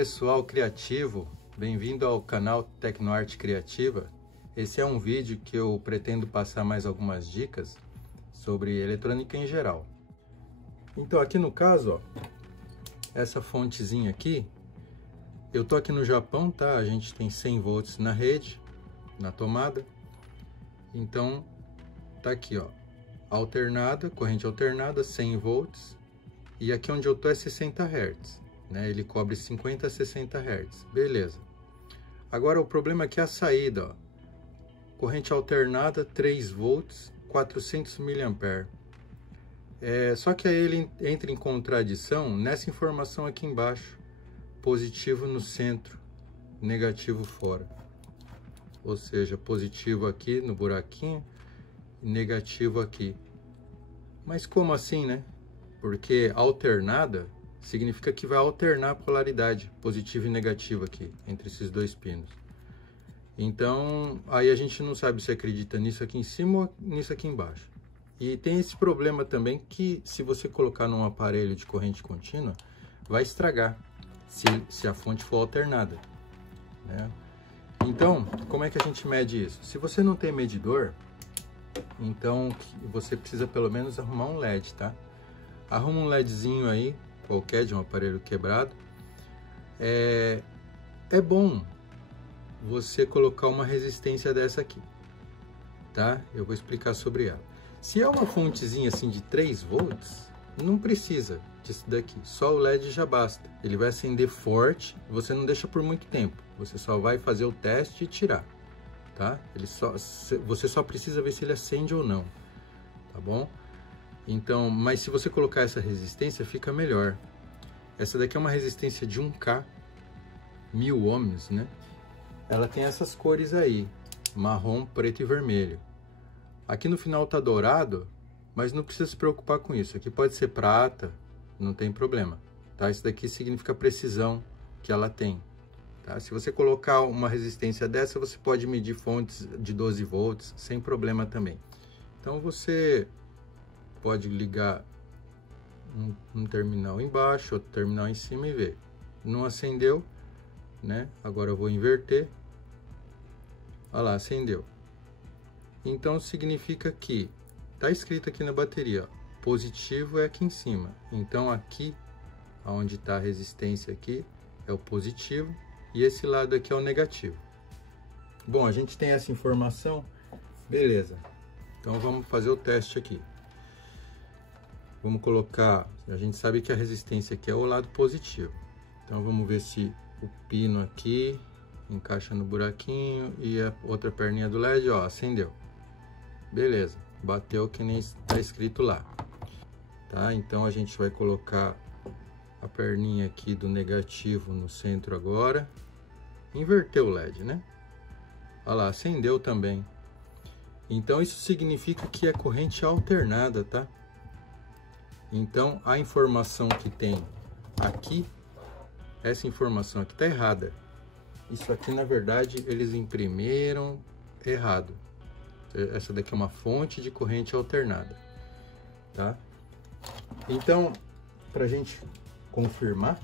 pessoal criativo, bem-vindo ao canal Tecnoarte Criativa. Esse é um vídeo que eu pretendo passar mais algumas dicas sobre eletrônica em geral. Então aqui no caso, ó, essa fontezinha aqui, eu tô aqui no Japão, tá? A gente tem 100 volts na rede, na tomada. Então tá aqui, ó, alternada, corrente alternada, 100 volts. E aqui onde eu tô é 60 Hz. Né? Ele cobre 50 a 60 Hz, beleza. Agora o problema aqui é a saída, ó. Corrente alternada, 3 volts, 400 mA. Só que aí ele entra em contradição nessa informação aqui embaixo. Positivo no centro, negativo fora. Ou seja, positivo aqui no buraquinho e negativo aqui. Mas como assim, né? Porque alternada significa que vai alternar a polaridade positiva e negativa aqui, entre esses dois pinos. Então, aí a gente não sabe se acredita nisso aqui em cima ou nisso aqui embaixo. E tem esse problema também que se você colocar num aparelho de corrente contínua, vai estragar se a fonte for alternada, né? Então, como é que a gente mede isso? Se você não tem medidor, então você precisa pelo menos arrumar um LED, tá? Arruma um LEDzinho aí, qualquer, de um aparelho quebrado. É bom você colocar uma resistência dessa aqui, tá? Eu vou explicar sobre ela. Se é uma fontezinha assim de 3 volts, não precisa disso daqui, só o LED já basta. Ele vai acender forte, você não deixa por muito tempo, você só vai fazer o teste e tirar, tá? Você só precisa ver se ele acende ou não, tá bom? Então, mas se você colocar essa resistência, fica melhor. Essa daqui é uma resistência de 1K, 1000 ohms, né? Ela tem essas cores aí, marrom, preto e vermelho. Aqui no final tá dourado, mas não precisa se preocupar com isso. Aqui pode ser prata, não tem problema, tá? Isso daqui significa a precisão que ela tem, tá? Se você colocar uma resistência dessa, você pode medir fontes de 12 volts, sem problema também. Então você pode ligar um terminal embaixo, outro terminal em cima e ver. Não acendeu, né? Agora eu vou inverter. Olha lá, acendeu. Então significa que tá escrito aqui na bateria, ó, positivo é aqui em cima. Então aqui, onde está a resistência aqui, é o positivo e esse lado aqui é o negativo. Bom, a gente tem essa informação, beleza. Então vamos fazer o teste aqui. Vamos colocar, a gente sabe que a resistência aqui é o lado positivo. Então vamos ver se o pino aqui encaixa no buraquinho e a outra perninha do LED, ó, acendeu. Beleza, bateu que nem está escrito lá. Tá? Então a gente vai colocar a perninha aqui do negativo no centro agora. Inverteu o LED, né? Olha lá, acendeu também. Então isso significa que é corrente alternada, tá? Então, a informação que tem aqui, essa informação aqui tá errada. Isso aqui, na verdade, eles imprimiram errado. Essa daqui é uma fonte de corrente alternada, tá? Então, pra gente confirmar,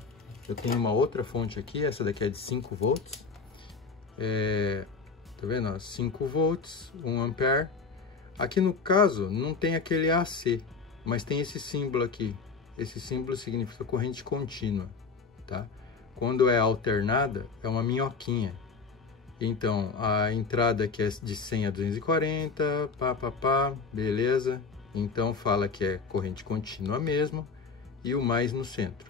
eu tenho uma outra fonte aqui, essa daqui é de 5 volts. Tá vendo? Ó, 5 volts, 1 ampere. Aqui no caso, não tem aquele AC. Mas tem esse símbolo aqui. Esse símbolo significa corrente contínua, tá? Quando é alternada, é uma minhoquinha. Então, a entrada aqui é de 100 a 240, beleza. Então, fala que é corrente contínua mesmo. E o mais no centro.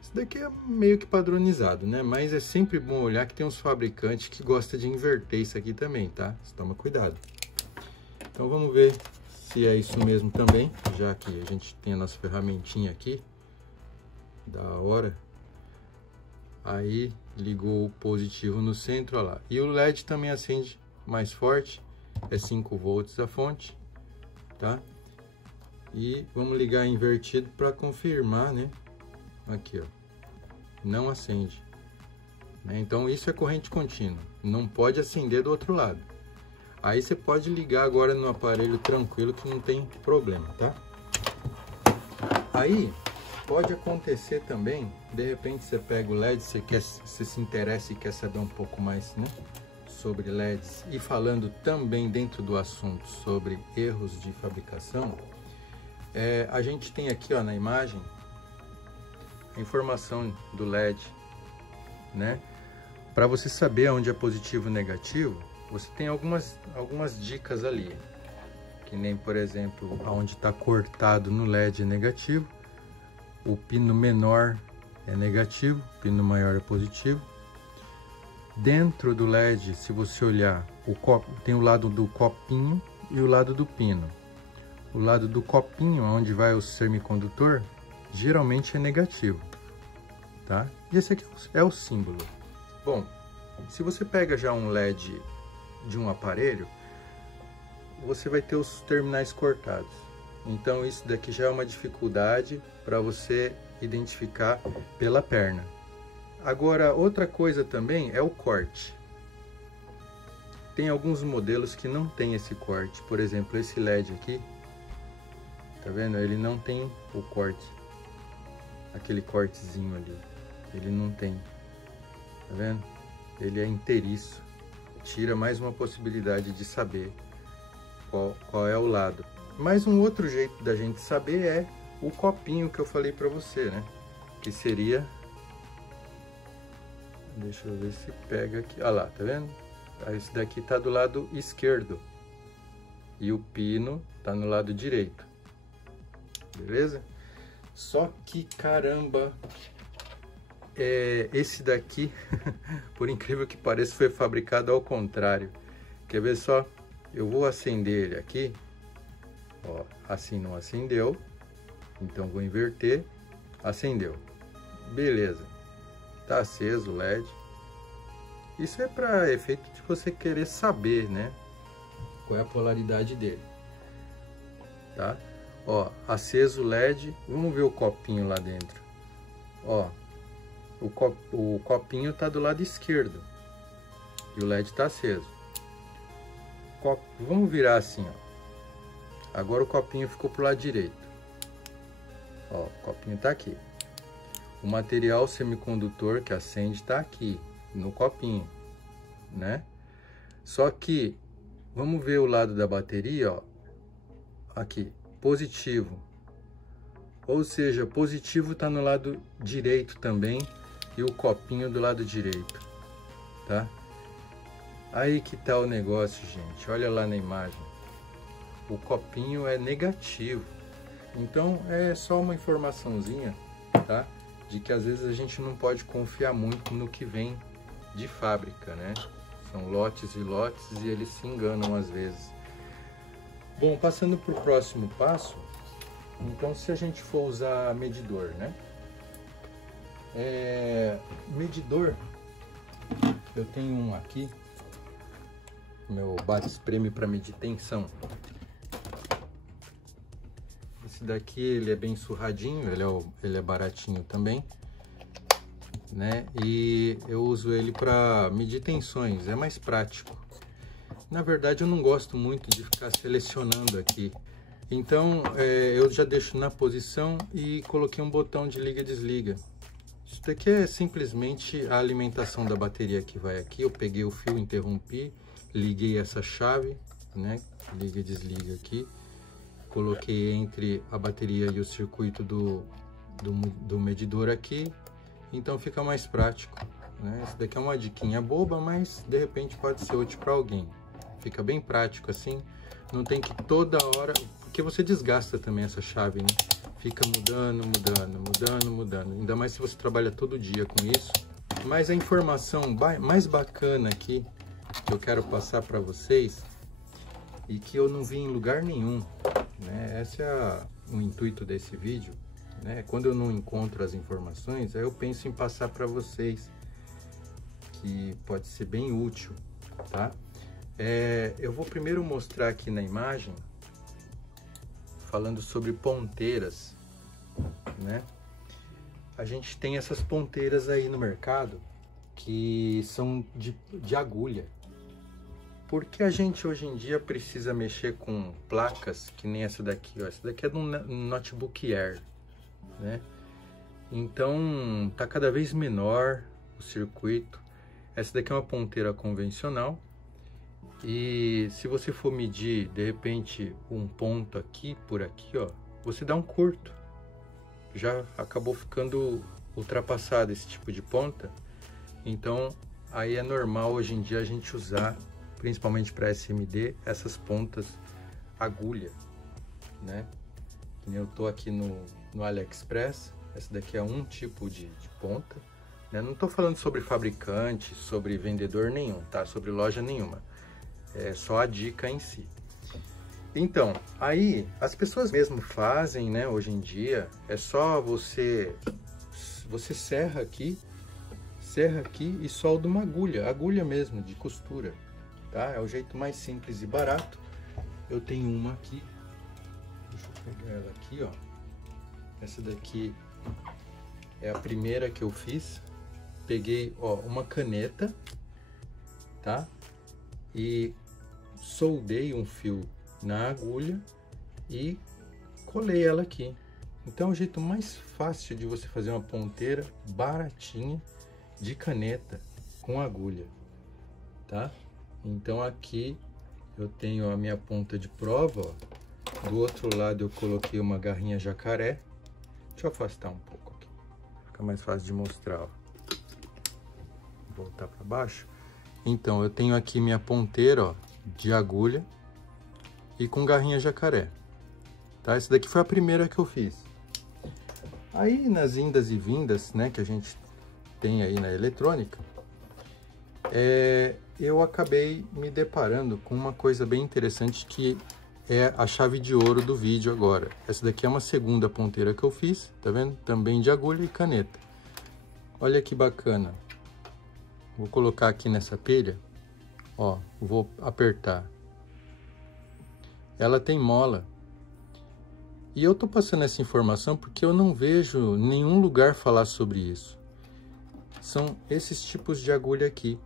Isso daqui é meio que padronizado, né? Mas é sempre bom olhar que tem uns fabricantes que gostam de inverter isso aqui também, tá? Você toma cuidado. Então, vamos ver se é isso mesmo também, já que a gente tem a nossa ferramentinha aqui, da hora. Aí ligou o positivo no centro, ó lá. E o LED também acende mais forte, é 5 volts a fonte, tá? E vamos ligar invertido para confirmar, né? Aqui, ó, não acende, né? Então isso é corrente contínua, não pode acender do outro lado. Aí você pode ligar agora no aparelho tranquilo que não tem problema, tá? Aí, Pode acontecer também, de repente você pega o LED, você se interessa e quer saber um pouco mais, né, sobre LEDs, e falando também dentro do assunto sobre erros de fabricação, a gente tem aqui, ó, na imagem a informação do LED, né? Para você saber onde é positivo e negativo, você tem algumas dicas ali, que nem, por exemplo, onde está cortado no LED é negativo, o pino menor é negativo, o pino maior é positivo. Dentro do LED, se você olhar, tem o lado do copinho e o lado do pino. O lado do copinho, onde vai o semicondutor, geralmente é negativo, tá? E esse aqui é o símbolo. Bom, se você pega já um LED de um aparelho, você vai ter os terminais cortados. Então isso daqui já é uma dificuldade para você identificar pela perna. Agora, outra coisa também é o corte. Tem alguns modelos que não tem esse corte. Por exemplo, esse LED aqui, tá vendo? Ele não tem o corte, aquele cortezinho ali. Ele não tem, tá vendo? Ele é inteiriço. Tira mais uma possibilidade de saber qual é o lado. Mas um outro jeito da gente saber é o copinho que eu falei para você, né? Que seria... Deixa eu ver se pega aqui. Olha lá, tá vendo? Esse daqui tá do lado esquerdo. E o pino tá no lado direito. Beleza? Só que, caramba... esse daqui, por incrível que pareça, foi fabricado ao contrário. Quer ver só? Eu vou acender ele aqui. Ó, assim não acendeu. Então vou inverter. Acendeu. Beleza. Tá aceso o LED. Isso é para efeito de você querer saber, né? Qual é a polaridade dele. Tá? Ó, aceso o LED. Vamos ver o copinho lá dentro. Ó, o copinho tá do lado esquerdo. E o LED tá aceso. Vamos virar assim, ó. Agora o copinho ficou pro lado direito. Ó, o copinho tá aqui. O material semicondutor que acende tá aqui, no copinho, né? Só que, vamos ver o lado da bateria, ó. Aqui, positivo. Ou seja, positivo tá no lado direito também e o copinho do lado direito, tá? Aí que tá o negócio, gente. Olha lá na imagem. O copinho é negativo. Então é só uma informaçãozinha, tá? De que às vezes a gente não pode confiar muito no que vem de fábrica, né? São lotes e lotes e eles se enganam às vezes. Bom, passando para o próximo passo, então se a gente for usar medidor, né? Medidor, eu tenho um aqui, meu bate-espreme para medir tensão. Esse daqui ele é bem surradinho, ele é baratinho também, né? E eu uso ele para medir tensões, é mais prático. Na verdade eu não gosto muito de ficar selecionando aqui. Então eu já deixo na posição e coloquei um botão de liga e desliga. Isso daqui é simplesmente a alimentação da bateria que vai aqui. Eu peguei o fio, interrompi, liguei essa chave, né? Liga e desliga aqui. Coloquei entre a bateria e o circuito do medidor aqui. Então fica mais prático, né? Isso daqui é uma diquinha boba, mas de repente pode ser útil para alguém. Fica bem prático assim. Não tem que toda hora... Porque você desgasta também essa chave, né? Fica mudando, mudando, mudando, mudando. Ainda mais se você trabalha todo dia com isso. Mas a informação mais bacana aqui que eu quero passar para vocês e que eu não vi em lugar nenhum, né? Esse é o intuito desse vídeo, né? Quando eu não encontro as informações, aí eu penso em passar para vocês, que pode ser bem útil, tá? Eu vou primeiro mostrar aqui na imagem, falando sobre ponteiras, né? A gente tem essas ponteiras aí no mercado que são de agulha. Porque a gente hoje em dia precisa mexer com placas que nem essa daqui, ó. Essa daqui é de um notebook Air, né? Então tá cada vez menor o circuito. Essa daqui é uma ponteira convencional. E se você for medir, de repente, um ponto aqui, por aqui, ó, você dá um curto. Já acabou ficando ultrapassado esse tipo de ponta. Então, aí é normal hoje em dia a gente usar, principalmente para SMD, essas pontas agulha, né? Eu tô aqui no AliExpress. Essa daqui é um tipo de ponta, né? Não tô falando sobre fabricante, sobre vendedor nenhum, tá? Sobre loja nenhuma. É só a dica em si. Então, aí as pessoas mesmo fazem, né? Hoje em dia é só você serra aqui e solda uma agulha mesmo de costura, tá? É o jeito mais simples e barato. Eu tenho uma aqui, deixa eu pegar ela aqui, ó. Essa daqui é a primeira que eu fiz. Peguei, ó, uma caneta, tá? E soldei um fio na agulha e colei ela aqui. Então é o jeito mais fácil de você fazer uma ponteira baratinha de caneta com agulha, tá? Então aqui eu tenho a minha ponta de prova, ó. Do outro lado eu coloquei uma garrinha jacaré. Deixa eu afastar um pouco aqui, fica mais fácil de mostrar, ó. Vou voltar para baixo. Então eu tenho aqui minha ponteira, ó, de agulha e com garrinha jacaré, tá? Essa daqui foi a primeira que eu fiz. Aí nas indas e vindas, né, que a gente tem aí na eletrônica, eu acabei me deparando com uma coisa bem interessante que é a chave de ouro do vídeo agora. Essa daqui é uma segunda ponteira que eu fiz, tá vendo? Também de agulha e caneta. Olha que bacana. Vou colocar aqui nessa pilha, ó, vou apertar. Ela tem mola. E eu tô passando essa informação porque eu não vejo nenhum lugar falar sobre isso. São esses tipos de agulha aqui.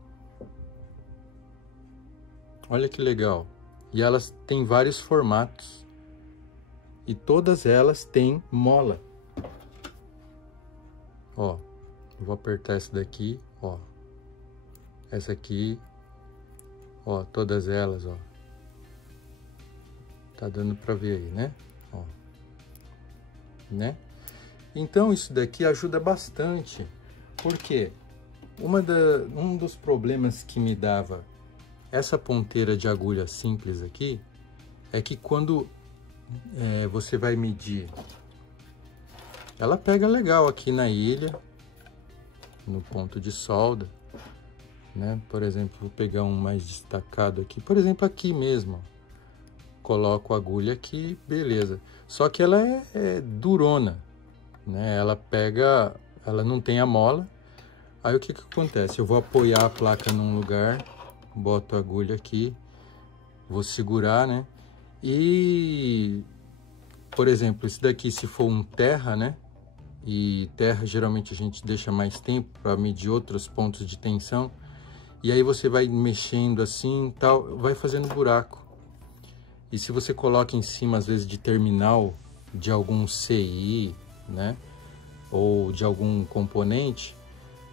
Olha que legal. E elas têm vários formatos. E todas elas têm mola. Ó, vou apertar essa daqui, ó. Essa aqui, ó, todas elas, ó. Tá dando pra ver aí, né? Ó. Né? Então isso daqui ajuda bastante. Porque um dos problemas que me dava essa ponteira de agulha simples aqui é que quando você vai medir, ela pega legal aqui na ilha, no ponto de solda, né? Por exemplo, vou pegar um mais destacado aqui, por exemplo, aqui mesmo, coloco a agulha aqui, beleza. Só que ela é durona, né? Ela pega, ela não tem a mola. Aí o que acontece? Eu vou apoiar a placa num lugar, boto a agulha aqui, vou segurar, né? E, por exemplo, esse daqui, se for um terra, né? E terra geralmente a gente deixa mais tempo para medir outros pontos de tensão. E aí você vai mexendo assim, tal, vai fazendo buraco. E se você coloca em cima, às vezes, de terminal de algum CI, né? Ou de algum componente,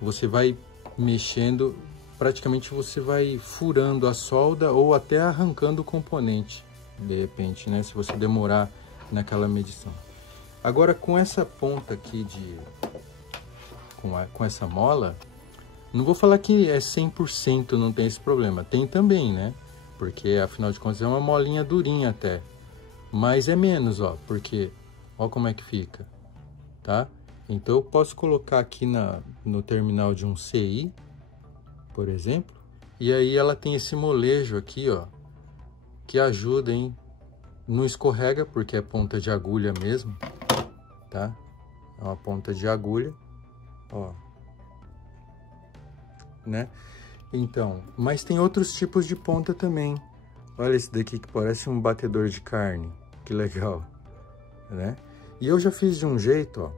você vai mexendo, praticamente você vai furando a solda ou até arrancando o componente, de repente, né? Se você demorar naquela medição. Agora, com essa ponta aqui com essa mola, não vou falar que é 100% não tem esse problema. Tem também, né? Porque, afinal de contas, é uma molinha durinha até. Mas é menos, ó. Porque, ó como é que fica, tá? Então, eu posso colocar aqui no terminal de um CI, por exemplo. E aí, ela tem esse molejo aqui, ó. Que ajuda, hein? Não escorrega, porque é ponta de agulha mesmo, tá? É uma ponta de agulha, ó. Né? Então, mas tem outros tipos de ponta também. Olha esse daqui que parece um batedor de carne. Que legal, né? E eu já fiz de um jeito, ó.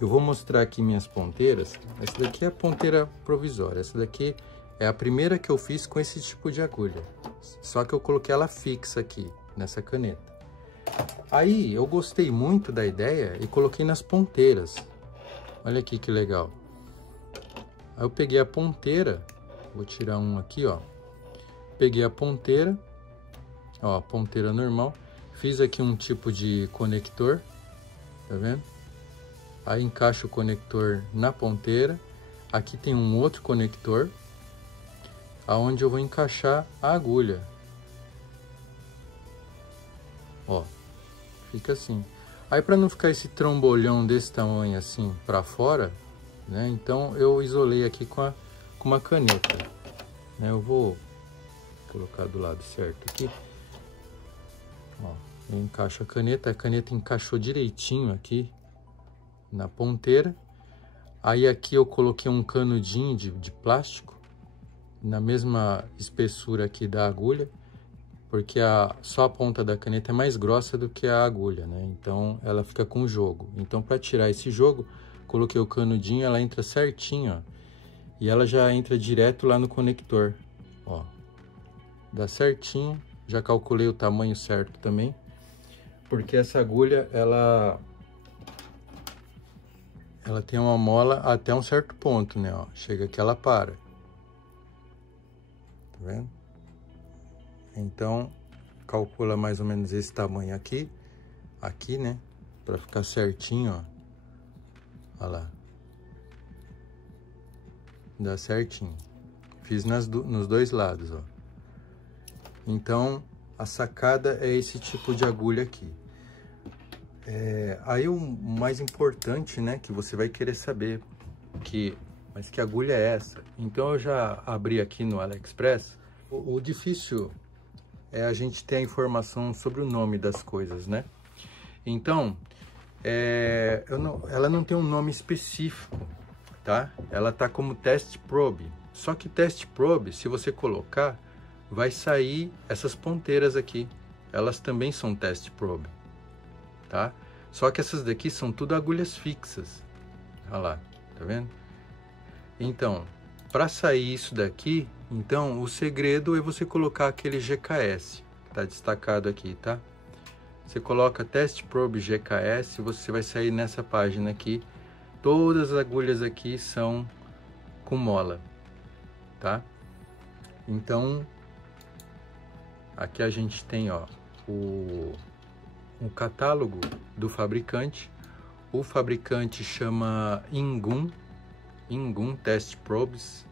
Eu vou mostrar aqui minhas ponteiras. Essa daqui é a ponteira provisória. Essa daqui é a primeira que eu fiz com esse tipo de agulha. Só que eu coloquei ela fixa aqui, nessa caneta. Aí, eu gostei muito da ideia e coloquei nas ponteiras. Olha aqui que legal. Aí eu peguei a ponteira, vou tirar um aqui, ó. Peguei a ponteira, ó, a ponteira normal. Fiz aqui um tipo de conector, tá vendo? Aí encaixo o conector na ponteira. Aqui tem um outro conector, aonde eu vou encaixar a agulha. Ó, fica assim. Aí para não ficar esse trombolhão desse tamanho assim para fora, né? Então eu isolei aqui com uma caneta, né? Eu vou colocar do lado certo aqui. Ó, eu encaixo a caneta encaixou direitinho aqui na ponteira. Aí aqui eu coloquei um canudinho de plástico na mesma espessura aqui da agulha, porque só a ponta da caneta é mais grossa do que a agulha, né? Então ela fica com jogo. Então para tirar esse jogo, coloquei o canudinho, ela entra certinho, ó, e ela já entra direto lá no conector, ó. Dá certinho, já calculei o tamanho certo também, porque essa agulha ela tem uma mola até um certo ponto, né? Ó, chega que ela para. Tá vendo? Então, calcula mais ou menos esse tamanho aqui, né? Pra ficar certinho, ó. Olha lá. Dá certinho. Fiz nos dois lados, ó. Então, a sacada é esse tipo de agulha aqui. Aí o mais importante, né, que você vai querer saber, mas que agulha é essa? Então eu já abri aqui no AliExpress. O difícil é a gente ter a informação sobre o nome das coisas, né? Então, ela não tem um nome específico, tá? Ela tá como Test Probe. Só que Test Probe, se você colocar, vai sair essas ponteiras aqui. Elas também são Test Probe, tá? Só que essas daqui são tudo agulhas fixas. Olha lá, tá vendo? Então, para sair isso daqui, então o segredo é você colocar aquele GKS, que tá destacado aqui, tá? Você coloca Test Probe GKS, você vai sair nessa página aqui. Todas as agulhas aqui são com mola, tá? Então, aqui a gente tem, ó, o catálogo do fabricante. O fabricante chama Ingun Test Probes,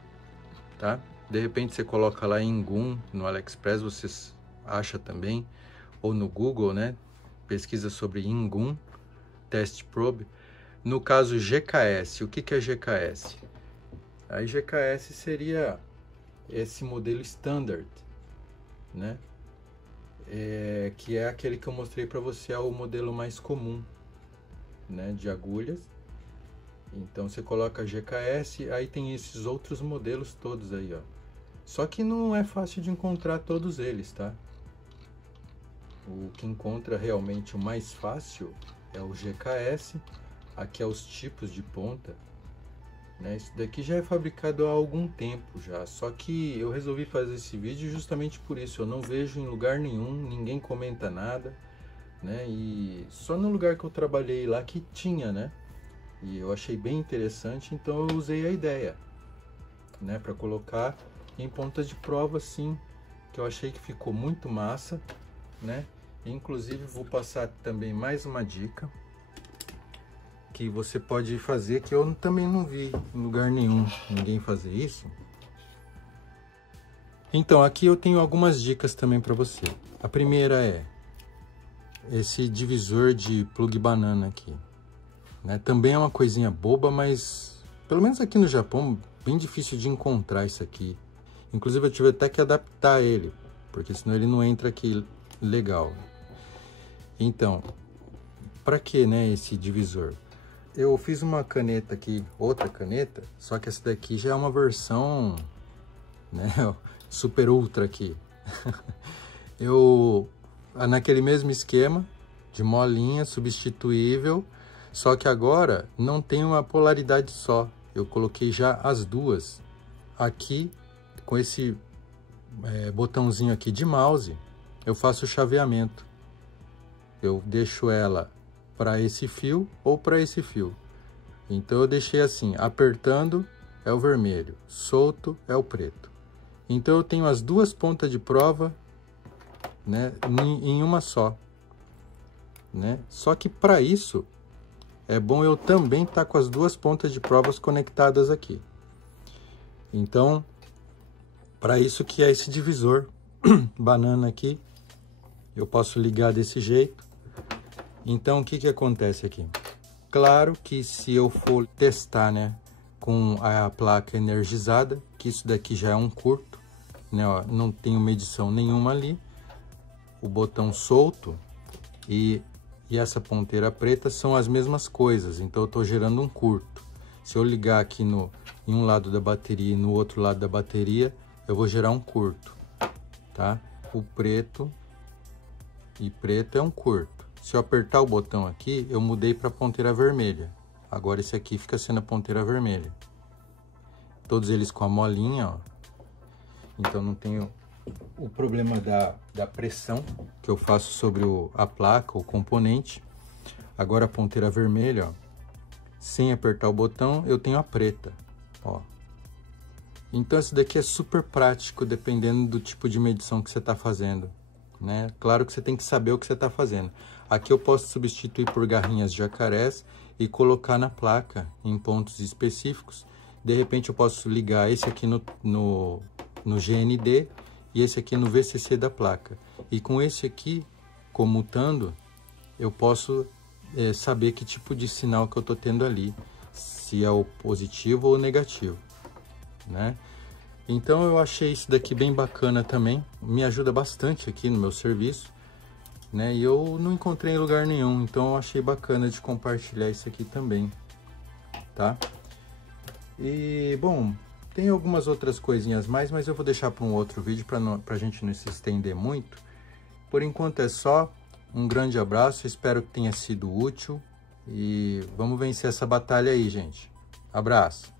tá? De repente você coloca lá Ingun no AliExpress, você acha também, ou no Google, né? Pesquisa sobre Ingun Test Probe. No caso GKS, o que é GKS? Aí GKS seria esse modelo standard, né? Que é aquele que eu mostrei para você, é o modelo mais comum, né, de agulhas. Então você coloca GKS, aí tem esses outros modelos todos aí, ó. Só que não é fácil de encontrar todos eles, tá? O que encontra realmente o mais fácil é o GKS. Aqui é os tipos de ponta, né? Isso daqui já é fabricado há algum tempo já, só que eu resolvi fazer esse vídeo justamente por isso. Eu não vejo em lugar nenhum, ninguém comenta nada, né? E só no lugar que eu trabalhei lá que tinha, né? E eu achei bem interessante, então eu usei a ideia, né, para colocar em ponta de prova, assim, que eu achei que ficou muito massa, né? Inclusive vou passar também mais uma dica que você pode fazer, que eu também não vi em lugar nenhum ninguém fazer isso. Então aqui eu tenho algumas dicas também para você. A primeira é esse divisor de plug banana aqui, né? Também é uma coisinha boba, mas pelo menos aqui no Japão bem difícil de encontrar isso aqui. Inclusive eu tive até que adaptar ele, porque senão ele não entra aqui legal. Então, para que, né, esse divisor? Eu fiz uma caneta aqui, outra caneta, só que essa daqui já é uma versão, né, super ultra aqui. Eu, naquele mesmo esquema de molinha, substituível, só que agora não tem uma polaridade só. Eu coloquei já as duas. Aqui, com esse botãozinho aqui de mouse, eu faço o chaveamento. Eu deixo ela para esse fio ou para esse fio. Então eu deixei assim, apertando é o vermelho, solto é o preto. Então eu tenho as duas pontas de prova, né, em uma só, né? Só que para isso é bom eu também estar com as duas pontas de provas conectadas aqui. Então, para isso que é esse divisor banana aqui, eu posso ligar desse jeito. Então, o que que acontece aqui? Claro que se eu for testar, né, com a placa energizada, que isso daqui já é um curto, né, ó, não tenho medição nenhuma ali, o botão solto e essa ponteira preta são as mesmas coisas, então eu estou gerando um curto. Se eu ligar aqui em um lado da bateria e no outro lado da bateria, eu vou gerar um curto, tá? O preto e preto é um curto. Se eu apertar o botão aqui, eu mudei para a ponteira vermelha. Agora esse aqui fica sendo a ponteira vermelha. Todos eles com a molinha, ó. Então não tenho o problema da pressão que eu faço sobre a placa, o componente. Agora a ponteira vermelha, ó, sem apertar o botão, eu tenho a preta, ó. Então esse daqui é super prático, dependendo do tipo de medição que você está fazendo, né? Claro que você tem que saber o que você está fazendo. Aqui eu posso substituir por garrinhas de jacarés e colocar na placa em pontos específicos. De repente eu posso ligar esse aqui no GND e esse aqui no VCC da placa. E com esse aqui, comutando, eu posso saber que tipo de sinal que eu estou tendo ali, se é o positivo ou o negativo, né? Então eu achei isso daqui bem bacana também, me ajuda bastante aqui no meu serviço, né? E eu não encontrei em lugar nenhum, então eu achei bacana de compartilhar isso aqui também, tá? E, bom, tem algumas outras coisinhas mais, mas eu vou deixar para um outro vídeo para a gente não se estender muito. Por enquanto é só. Um grande abraço, espero que tenha sido útil e vamos vencer essa batalha aí, gente. Abraço!